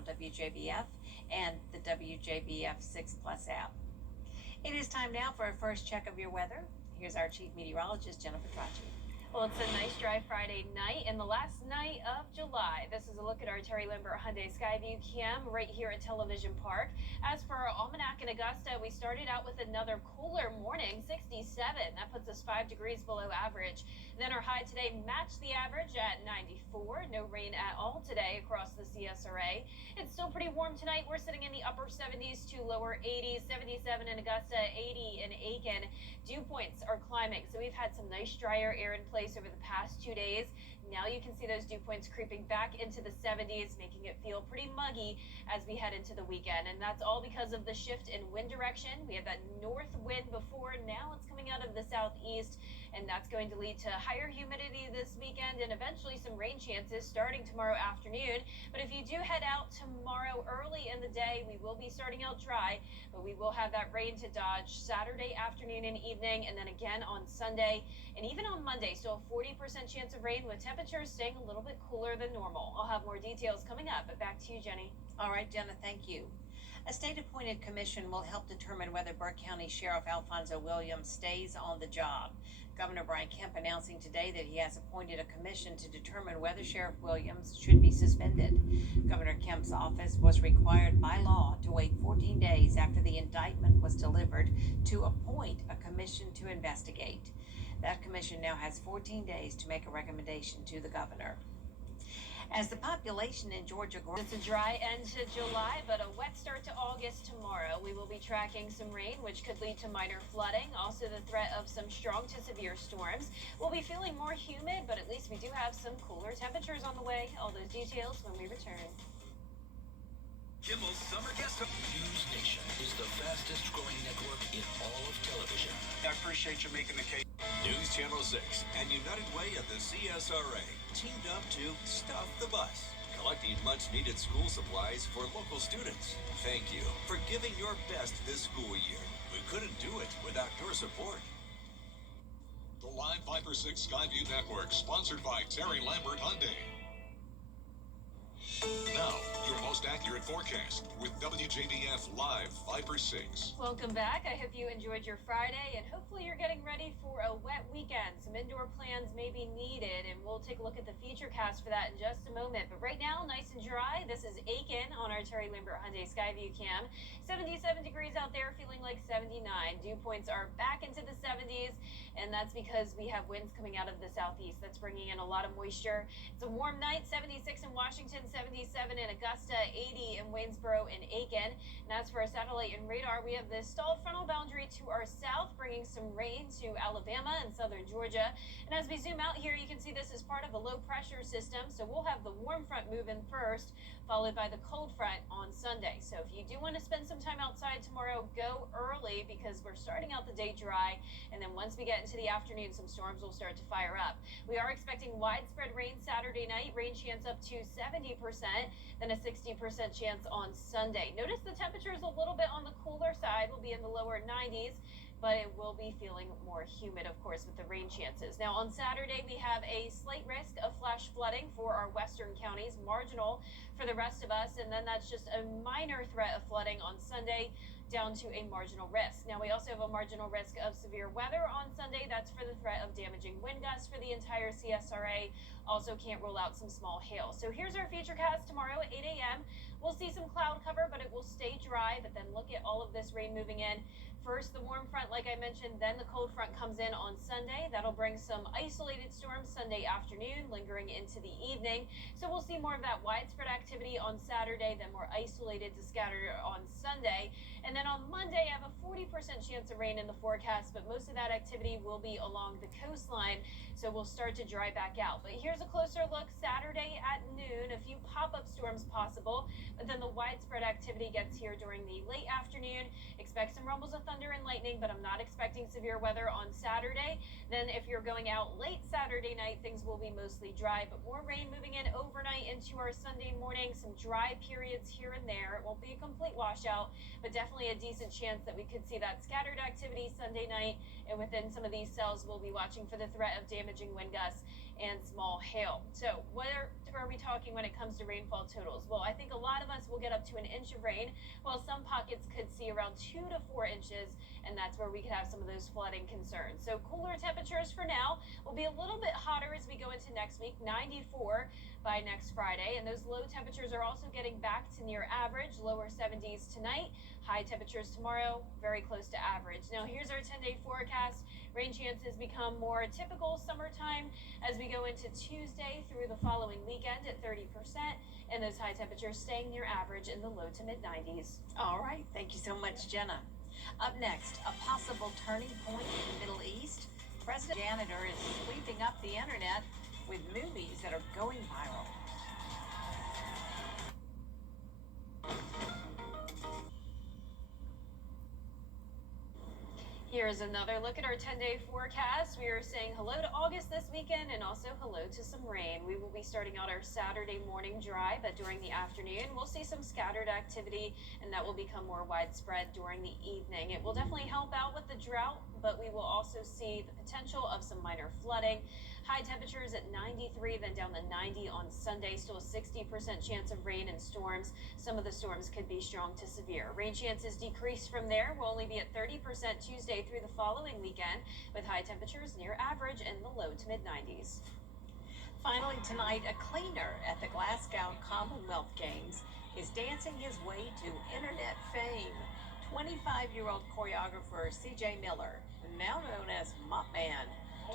on WJBF and the WJBF 6 Plus app. It is time now for a first check of your weather. Here's our Chief Meteorologist, Jennifer Tracci. Well, it's a nice dry Friday night and the last night of July. This is a look at our Terry Lambert Hyundai Skyview cam right here at Television Park. As for our almanac in Augusta, we started out with another cooler morning, 67. That puts us 5 degrees below average. Then our high today matched the average at 94. No rain at all today across the CSRA. It's still pretty warm tonight. We're sitting in the upper 70s to lower 80s, 77 in Augusta, 80 in Aiken. Dew points are climbing, so we've had some nice drier air in place over the past 2 days. Now you can see those dew points creeping back into the 70s, making it feel pretty muggy as we head into the weekend. And that's all because of the shift in wind direction. We had that north wind before, now it's coming out of the southeast, and that's going to lead to higher humidity this weekend and eventually some rain chances starting tomorrow afternoon. But if you do head out tomorrow early in the day, we will be starting out dry, but we will have that rain to dodge Saturday afternoon and evening, and then again on Sunday and even on Monday. Still a 40% chance of rain with temperatures staying a little bit cooler than normal. I'll have more details coming up, but back to you, Jenny. All right, Jenna, thank you. A state-appointed commission will help determine whether Burke County Sheriff Alfonso Williams stays on the job. Governor Brian Kemp announcing today that he has appointed a commission to determine whether Sheriff Williams should be suspended. Governor Kemp's office was required by law to wait 14 days after the indictment was delivered to appoint a commission to investigate. That commission now has 14 days to make a recommendation to the governor. As the population in Georgia grows, it's a dry end to July, but a wet start to August tomorrow. We will be tracking some rain, which could lead to minor flooding. Also, the threat of some strong to severe storms. We'll be feeling more humid, but at least we do have some cooler temperatures on the way. All those details when we return. Kimmel's Summer Guest News Nation is the fastest growing network in all of television. I appreciate you making the case. News Channel 6 and United Way of the CSRA teamed up to Stuff the Bus, collecting much-needed school supplies for local students. Thank you for giving your best this school year. We couldn't do it without your support. The Live Viper 6 Skyview Network, sponsored by Terry Lambert Hyundai. Now, your most accurate forecast with WJBF Live Viper 6. Welcome back. I hope you enjoyed your Friday, and hopefully you're getting ready for a wet weekend. Some indoor plans may be needed, and we'll take a look at the Futurecast for that in just a moment. But right now, nice and dry. This is Aiken on our Terry Lambert Hyundai Skyview cam. 77 degrees out there, feeling like 79. Dew points are back into the 70s, and that's because we have winds coming out of the southeast. That's bringing in a lot of moisture. It's a warm night, 76 in Washington, 77 in Augusta, 80 in Waynesboro and Aiken. And as for our satellite and radar, we have the stalled frontal boundary to our south, bringing some rain to Alabama and southern Georgia. And as we zoom out here, you can see this is part of a low pressure system. So we'll have the warm front move in first, followed by the cold front on Sunday. So if you do want to spend some time outside tomorrow, go early because we're starting out the day dry. And then once we get into the afternoon, some storms will start to fire up. We are expecting widespread rain Saturday night, rain chance up to 70%, then a 60% chance on Sunday. Notice the temperature is a little bit on the cooler side. We'll be in the lower 90s. But it will be feeling more humid, of course, with the rain chances. Now, on Saturday, we have a slight risk of flash flooding for our western counties, marginal for the rest of us, and then that's just a minor threat of flooding on Sunday, down to a marginal risk. Now, we also have a marginal risk of severe weather on Sunday. That's for the threat of damaging wind gusts for the entire CSRA. Also can't rule out some small hail. So here's our Futurecast tomorrow at 8 a.m. We'll see some cloud cover, but it will stay dry. But then look at all of this rain moving in. First, the warm front, like I mentioned, then the cold front comes in on Sunday. That'll bring some isolated storms Sunday afternoon, lingering into the evening. So we'll see more of that widespread activity on Saturday, then more isolated to scattered on Sunday. And then on Monday, I have a 40% chance of rain in the forecast, but most of that activity will be along the coastline. So we'll start to dry back out. But here's a closer look Saturday at noon. A few pop-up storms possible, but then the widespread activity gets here during the late afternoon. Expect some rumbles of thunder and lightning, but I'm not expecting severe weather on Saturday. Then if you're going out late Saturday night, things will be mostly dry, but more rain moving in overnight into our Sunday morning. Some dry periods here and there. It won't be a complete washout, but definitely a decent chance that we could see that scattered activity Sunday night. And within some of these cells, we'll be watching for the threat of damaging wind gusts and small hail. So what are we talking when it comes to rainfall totals? Well, I think a lot of us will get up to an inch of rain, while some pockets could see around 2 to 4 inches, and that's where we could have some of those flooding concerns. So cooler temperatures for now. Will be a little bit hotter as we go into next week, 94 by next Friday, and those low temperatures are also getting back to near average, lower 70s tonight. High temperatures tomorrow, very close to average. Now here's our 10-day forecast. Rain chances become more typical summertime as we go into Tuesday through the following weekend at 30%, and those high temperatures staying near average in the low to mid 90s. All right, thank you so much, Jenna. Up next, a possible turning point in the Middle East. President Janitor is sweeping up the internet with movies that are going viral. Here's another look at our 10-day forecast. We are saying hello to August this weekend and also hello to some rain. We will be starting out our Saturday morning dry, but during the afternoon, we'll see some scattered activity, and that will become more widespread during the evening. It will definitely help out with the drought, but we will also see the potential of some minor flooding. High temperatures at 93, then down to 90 on Sunday. Still a 60% chance of rain and storms. Some of the storms could be strong to severe. Rain chances decrease from there. We'll only be at 30% Tuesday through the following weekend, with high temperatures near average in the low to mid 90s. Finally tonight, a cleaner at the Glasgow Commonwealth Games is dancing his way to internet fame. 25-year-old choreographer CJ Miller, now known as Mop Man,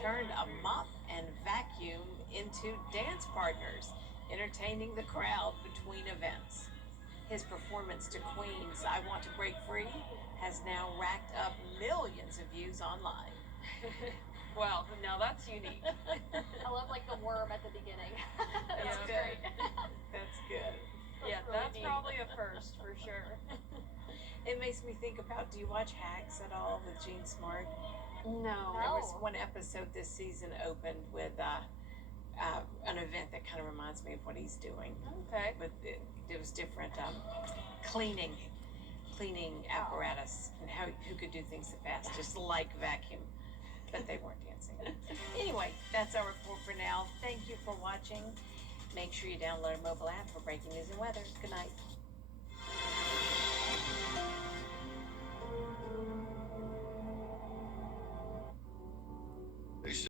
turned a mop and vacuum into dance partners, entertaining the crowd between events. His performance to Queen's I Want to Break Free has now racked up millions of views online. Well, now that's unique. I love like the worm at the beginning. That's Yeah, good. That's good. Yeah, really that's neat. probably a first for sure. It makes me think about, do you watch Hacks at all with Gene Smart? No. There was No. one episode this season opened with an event that kind of reminds me of what he's doing. Okay. But it was different cleaning apparatus and who could do things the fastest, like vacuum, but they weren't dancing. Anyway, that's our report for now. Thank you for watching. Make sure you download our mobile app for breaking news and weather. Good night.